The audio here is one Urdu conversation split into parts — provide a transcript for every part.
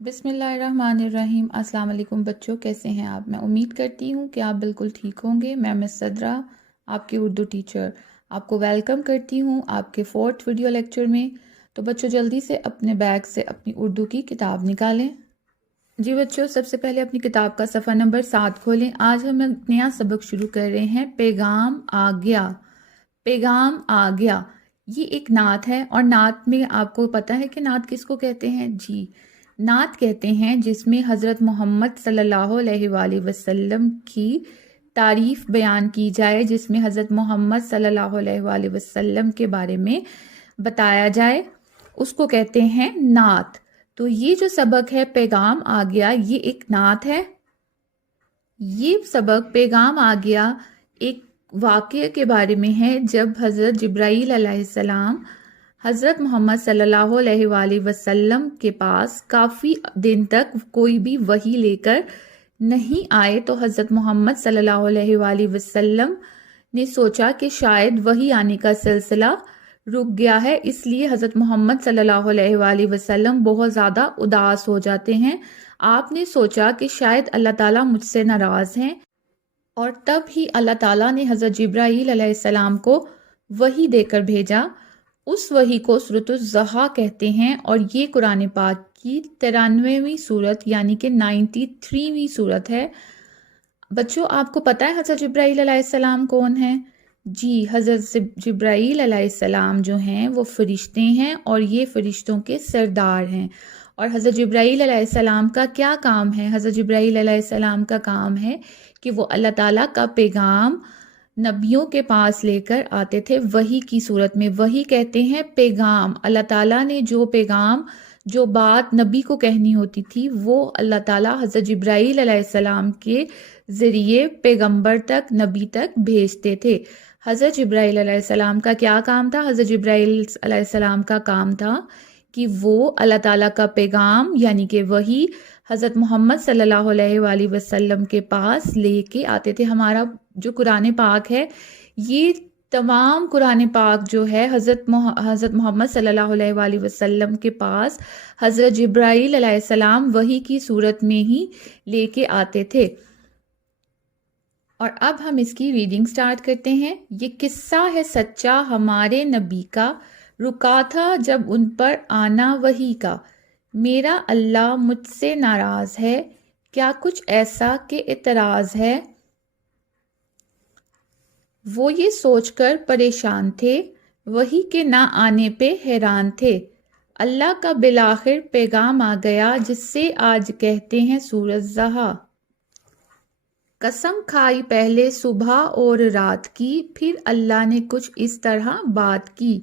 بسم اللہ الرحمن الرحیم۔ السلام علیکم بچوں، کیسے ہیں آپ؟ میں امید کرتی ہوں کہ آپ بالکل ٹھیک ہوں گے۔ میں مس صدرہ، آپ کی اردو ٹیچر، آپ کو ویلکم کرتی ہوں آپ کے 4تھ ویڈیو لیکچر میں۔ تو بچوں جلدی سے اپنے بیگ سے اپنی اردو کی کتاب نکالیں۔ جی بچوں، سب سے پہلے اپنی کتاب کا صفحہ نمبر 7 کھولیں۔ آج ہم ایک نیا سبق شروع کر رہے ہیں، پیغام آ گیا۔ پیغام آ گیا، یہ ایک نعت ہے، اور نعت میں آپ کو پتہ ہے کہ نعت کس کو کہتے ہیں؟ جی، نعت کہتے ہیں جس میں حضرت محمد صلی اللہ علیہ وآلہ وسلم کی تعریف بیان کی جائے، جس میں حضرت محمد صلی اللہ علیہ وآلہ وسلم کے بارے میں بتایا جائے، اس کو کہتے ہیں نعت۔ تو یہ جو سبق ہے پیغام آ گیا، یہ ایک نعت ہے۔ یہ سبق پیغام آ گیا ایک واقعے کے بارے میں ہے، جب حضرت جبرائیل علیہ السلام حضرت محمد صلی اللہ علیہ وآلہ وسلم کے پاس کافی دن تک کوئی بھی وحی لے کر نہیں آئے، تو حضرت محمد صلی اللہ علیہ وآلہ وسلم نے سوچا کہ شاید وحی آنے کا سلسلہ رک گیا ہے، اس لیے حضرت محمد صلی اللہ علیہ وآلہ وسلم بہت زیادہ اداس ہو جاتے ہیں۔ آپ نے سوچا کہ شاید اللہ تعالیٰ مجھ سے ناراض ہیں، اور تب ہی اللہ تعالیٰ نے حضرت جبرائیل علیہ السلام کو وحی دے کر بھیجا۔ اس وحی کو سورۃ الضحیٰ کہتے ہیں، اور یہ قرآن پاک کی 93ویں سورت یعنی کہ 93ویں سورت ہے۔ بچوں، آپ کو پتہ ہے حضرت جبرائیل علیہ السلام کون ہیں؟ جی، حضرت جبرائیل علیہ السلام جو ہیں وہ فرشتے ہیں، اور یہ فرشتوں کے سردار ہیں۔ اور حضرت جبرائیل علیہ السلام کا کیا کام ہے؟ حضرت جبرائیل علیہ السلام کا کام ہے کہ وہ اللہ تعالیٰ کا پیغام نبیوں کے پاس لے کر آتے تھے وحی کی صورت میں۔ وحی کہتے ہیں پیغام۔ اللہ تعالیٰ نے جو پیغام، جو بات نبی کو کہنی ہوتی تھی، وہ اللہ تعالیٰ حضرت جبرائیل علیہ السلام کے ذریعے پیغمبر تک، نبی تک بھیجتے تھے۔ حضرت جبرائیل علیہ السلام کا کیا کام تھا؟ حضرت جبرائیل علیہ السلام کا کام تھا کہ وہ اللہ تعالیٰ کا پیغام یعنی کہ وحی حضرت محمد صلی اللہ علیہ وآلہ وسلم کے پاس لے کے آتے تھے۔ ہمارا جو قرآن پاک ہے، یہ تمام قرآن پاک جو ہے حضرت محمد صلی اللہ علیہ وآلہ وسلم کے پاس حضرت جبرائیل علیہ السلام وحی کی صورت میں ہی لے کے آتے تھے۔ اور اب ہم اس کی ریڈنگ سٹارٹ کرتے ہیں۔ یہ قصہ ہے سچا ہمارے نبی کا، رکا تھا جب ان پر آنا وحی کا۔ میرا اللہ مجھ سے ناراض ہے، کیا کچھ ایسا کہ اعتراض ہے؟ وہ یہ سوچ کر پریشان تھے، وحی کے نہ آنے پہ حیران تھے۔ اللہ کا بالآخر پیغام آ گیا، جس سے آج کہتے ہیں سورۃ الضحیٰ۔ قسم کھائی پہلے صبح اور رات کی، پھر اللہ نے کچھ اس طرح بات کی۔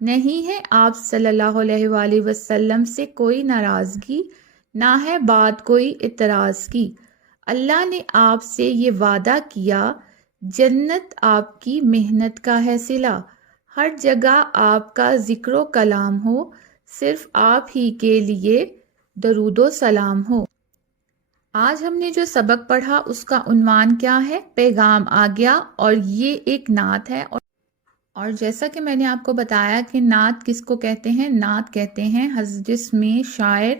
نہیں ہے آپ صلی اللہ علیہ وآلہ وسلم سے کوئی ناراضگی، نہ ہے بات کوئی اعتراض کی۔ اللہ نے آپ سے یہ وعدہ کیا، جنت آپ کی محنت کا ہے صلہ، ہر جگہ آپ کا ذکر و کلام ہو، صرف آپ ہی کے لیے درود و سلام ہو۔ آج ہم نے جو سبق پڑھا اس کا عنوان کیا ہے؟ پیغام آ گیا، اور یہ ایک نعت ہے۔ اور جیسا کہ میں نے آپ کو بتایا کہ نعت کس کو کہتے ہیں؟ نعت کہتے ہیں جس میں شاعر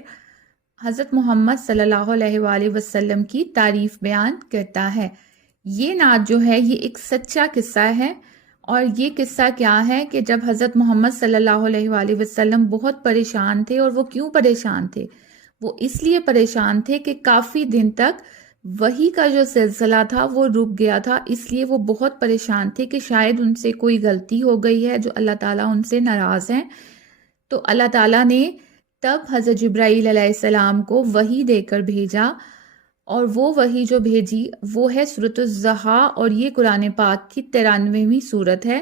حضرت محمد صلی اللہ علیہ وآلہ وسلم کی تعریف بیان کرتا ہے۔ یہ نعت جو ہے یہ ایک سچا قصہ ہے، اور یہ قصہ کیا ہے کہ جب حضرت محمد صلی اللہ علیہ وآلہ وسلم بہت پریشان تھے، اور وہ کیوں پریشان تھے؟ وہ اس لیے پریشان تھے کہ کافی دن تک وحی کا جو سلسلہ تھا وہ رک گیا تھا، اس لیے وہ بہت پریشان تھے کہ شاید ان سے کوئی غلطی ہو گئی ہے، جو اللہ تعالیٰ ان سے ناراض ہیں۔ تو اللہ تعالیٰ نے تب حضرت جبرائیل علیہ السلام کو وحی دے کر بھیجا، اور وہ وحی جو بھیجی وہ ہے سورۃ الضحیٰ، اور یہ قرآن پاک کی 93ویں سورت ہے۔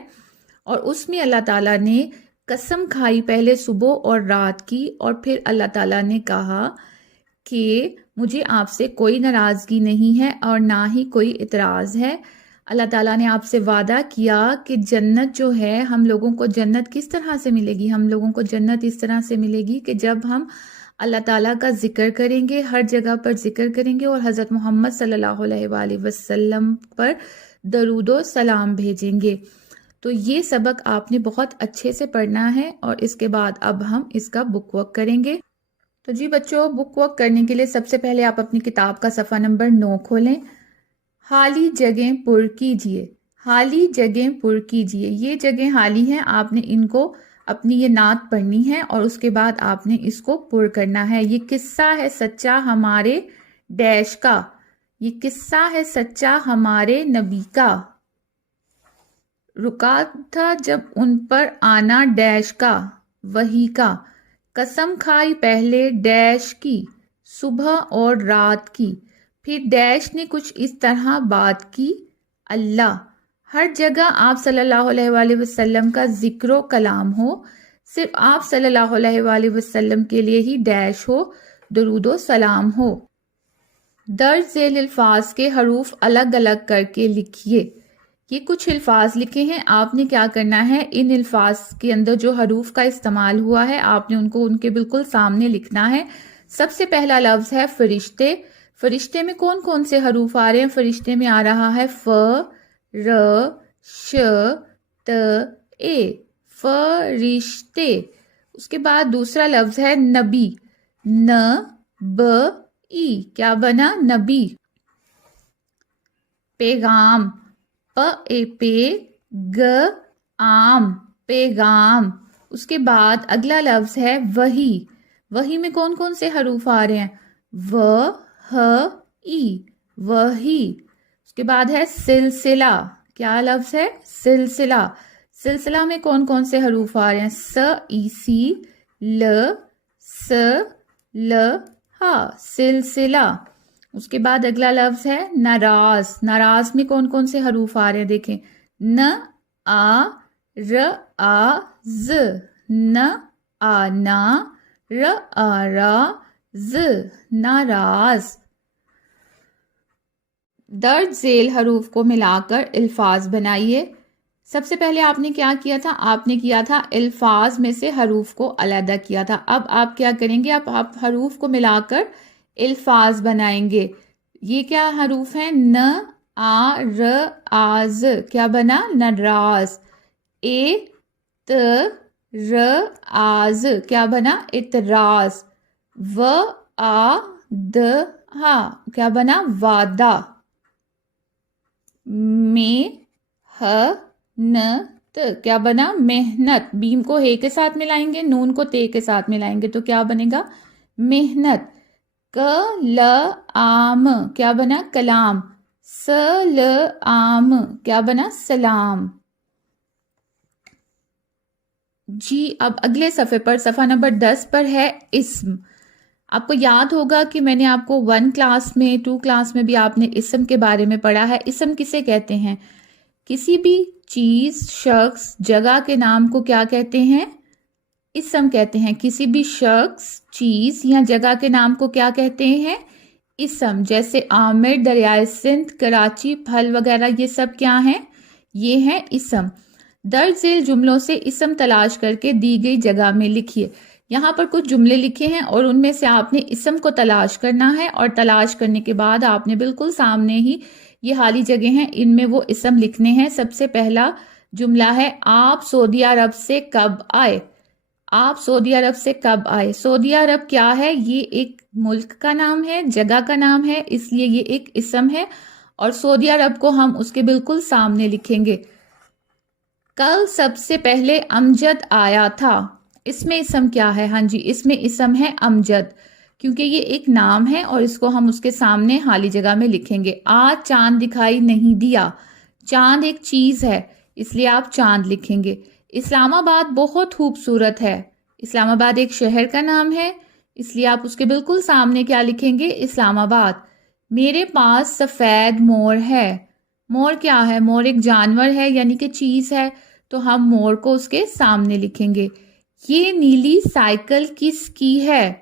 اور اس میں اللہ تعالیٰ نے قسم کھائی پہلے صبح اور رات کی، اور پھر اللہ تعالیٰ نے کہا کہ مجھے آپ سے کوئی ناراضگی نہیں ہے اور نہ ہی کوئی اعتراض ہے۔ اللہ تعالیٰ نے آپ سے وعدہ کیا کہ جنت جو ہے، ہم لوگوں کو جنت کس طرح سے ملے گی؟ ہم لوگوں کو جنت اس طرح سے ملے گی کہ جب ہم اللہ تعالیٰ کا ذکر کریں گے، ہر جگہ پر ذکر کریں گے، اور حضرت محمد صلی اللہ علیہ وآلہ وسلم پر درود و سلام بھیجیں گے۔ تو یہ سبق آپ نے بہت اچھے سے پڑھنا ہے، اور اس کے بعد اب ہم اس کا بک ورک کریں گے۔ تو جی بچوں، بک ورک کرنے کے لیے سب سے پہلے آپ اپنی کتاب کا صفحہ نمبر 9 کھولیں۔ خالی جگہیں پر کیجیے، خالی جگہیں پر کیجیے۔ یہ جگہیں خالی ہیں، آپ نے ان کو اپنی یہ نعت پڑھنی ہے اور اس کے بعد آپ نے اس کو پر کرنا ہے۔ یہ قصہ ہے سچا ہمارے ڈیش کا، یہ قصہ ہے سچا ہمارے نبی کا، رکا تھا جب ان پر آنا ڈیش کا وہی کا، قسم کھائی پہلے ڈیش کی صبح اور رات کی، پھر ڈیش نے کچھ اس طرح بات کی اللہ۔ ہر جگہ آپ صلی اللہ علیہ وآلہ وسلم کا ذکر و کلام ہو، صرف آپ صلی اللہ علیہ وآلہ وسلم کے لیے ہی ڈیش ہو، درود و سلام ہو۔ درج ذیل الفاظ کے حروف الگ الگ کر کے لکھیے۔ یہ کچھ الفاظ لکھے ہیں، آپ نے کیا کرنا ہے، ان الفاظ کے اندر جو حروف کا استعمال ہوا ہے آپ نے ان کو ان کے بالکل سامنے لکھنا ہے۔ سب سے پہلا لفظ ہے فرشتے۔ فرشتے میں کون کون سے حروف آ رہے ہیں؟ فرشتے میں آ رہا ہے ف، ر، ش، ت، اے، فرشتے۔ اس کے بعد دوسرا لفظ ہے نبی، ن، ب، ای، کیا بنا؟ نبی۔ پیغام، پ، اے، پے، گ، آم، پیغام۔ اس کے بعد اگلا لفظ ہے وحی۔ وحی میں کون کون سے حروف آ رہے ہیں؟ و، ہ، ای، وحی۔ اس کے بعد ہے سلسلہ۔ کیا لفظ ہے؟ سلسلہ۔ سلسلہ میں کون کون سے حروف آ رہے ہیں؟ س، ای، سی، ل، س، ل، ہا، سلسلہ۔ اس کے بعد اگلا لفظ ہے ناراض۔ ناراض میں کون کون سے حروف آ رہے ہیں؟ دیکھیں، ن، آ، ر، آ، ز، ن، آ، نا، ر، آ، را، ز، ناراض۔ درج ذیل حروف کو ملا کر الفاظ بنائیے۔ سب سے پہلے آپ نے کیا کیا تھا؟ آپ نے کیا تھا الفاظ میں سے حروف کو علیحدہ کیا تھا۔ اب آپ کیا کریں گے؟ آپ حروف کو ملا کر الفاظ بنائیں گے۔ یہ کیا حروف ہیں؟ ن، آ، ر، آ، ز، کیا بنا؟ نراز۔ اے، ت، ر، آ، ز، کیا بنا؟ اعتراض۔ و، آ، د، ہا، کیا بنا؟ وعدہ۔ میں، ہ، ن، ت، کیا بنا؟ محنت۔ بیم کو ہے کے ساتھ ملائیں گے، نون کو تے کے ساتھ ملائیں گے تو کیا بنے گا؟ محنت۔ ک، ل، آم، کیا بنا؟ کلام۔ س، ل، آم، کیا بنا؟ سلام۔ جی اب اگلے صفحے پر، صفحہ نمبر 10 پر ہے اسم۔ آپ کو یاد ہوگا کہ میں نے آپ کو 1 کلاس میں 2 کلاس میں بھی آپ نے اسم کے بارے میں پڑھا ہے۔ اسم کسے کہتے ہیں؟ کسی بھی چیز، شخص، جگہ کے نام کو کیا کہتے ہیں؟ اسم کہتے ہیں۔ کسی بھی شخص، چیز یا جگہ کے نام کو کیا کہتے ہیں؟ اسم۔ جیسے عامر، دریائے سندھ، کراچی، پھل وغیرہ، یہ سب کیا ہیں؟ یہ ہیں اسم۔ درج ذیل جملوں سے اسم تلاش کر کے دی گئی جگہ میں لکھیے۔ یہاں پر کچھ جملے لکھے ہیں اور ان میں سے آپ نے اسم کو تلاش کرنا ہے، اور تلاش کرنے کے بعد آپ نے بالکل سامنے ہی یہ خالی جگہ ہیں، ان میں وہ اسم لکھنے ہیں۔ سب سے پہلا جملہ ہے آپ سعودی عرب سے کب آئے؟ آپ سعودی عرب سے کب آئے؟ سعودی عرب کیا ہے؟ یہ ایک ملک کا نام ہے، جگہ کا نام ہے، اس لیے یہ ایک اسم ہے، اور سعودی عرب کو ہم اس کے بالکل سامنے لکھیں گے۔ کل سب سے پہلے امجد آیا تھا۔ اس میں اسم کیا ہے؟ ہاں جی، اس میں اسم ہے امجد، کیونکہ یہ ایک نام ہے اور اس کو ہم اس کے سامنے خالی جگہ میں لکھیں گے۔ آج چاند دکھائی نہیں دیا۔ چاند ایک چیز ہے، اس لیے آپ چاند لکھیں گے۔ اسلام آباد بہت خوبصورت ہے۔ اسلام آباد ایک شہر کا نام ہے، اس لیے آپ اس کے بالکل سامنے کیا لکھیں گے؟ اسلام آباد۔ میرے پاس سفید مور ہے۔ مور کیا ہے؟ مور ایک جانور ہے، یعنی کہ چیز ہے، تو ہم مور کو اس کے سامنے لکھیں گے۔ یہ نیلی سائیکل کس کی ہے؟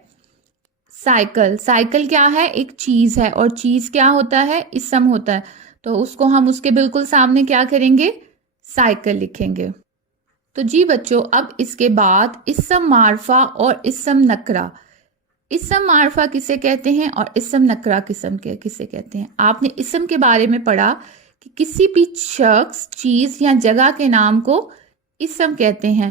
سائیکل، سائیکل کیا ہے؟ ایک چیز ہے، اور چیز کیا ہوتا ہے؟ اسم ہوتا ہے، تو اس کو ہم اس کے بالکل سامنے کیا کریں گے؟ سائیکل لکھیں گے۔ تو جی بچوں، اب اس کے بعد اسم معرفہ اور اسم نکرہ۔ اسم معرفہ کسے کہتے ہیں اور اسم نکرہ کسے کہتے ہیں؟ آپ نے اسم کے بارے میں پڑھا کہ کسی بھی شخص، چیز یا جگہ کے نام کو اسم کہتے ہیں۔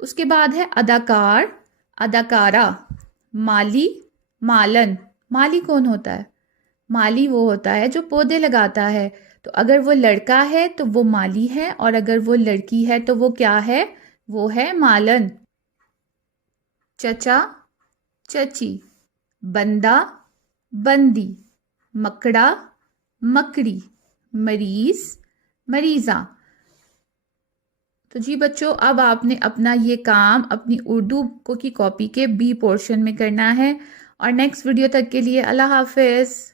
اس کے بعد ہے اداکار، اداکارہ، مالی، مالن۔ مالی کون ہوتا ہے؟ مالی وہ ہوتا ہے جو پودے لگاتا ہے، تو اگر وہ لڑکا ہے تو وہ مالی ہے، اور اگر وہ لڑکی ہے تو وہ کیا ہے؟ وہ ہے مالن۔ چچا، چچی، بندہ، بندی، مکڑا، مکڑی، مریض، مریضہ۔ تو جی بچوں، اب آپ نے اپنا یہ کام اپنی اردو کی کاپی کے بی پورشن میں کرنا ہے، اور نیکسٹ ویڈیو تک کے لیے اللہ حافظ۔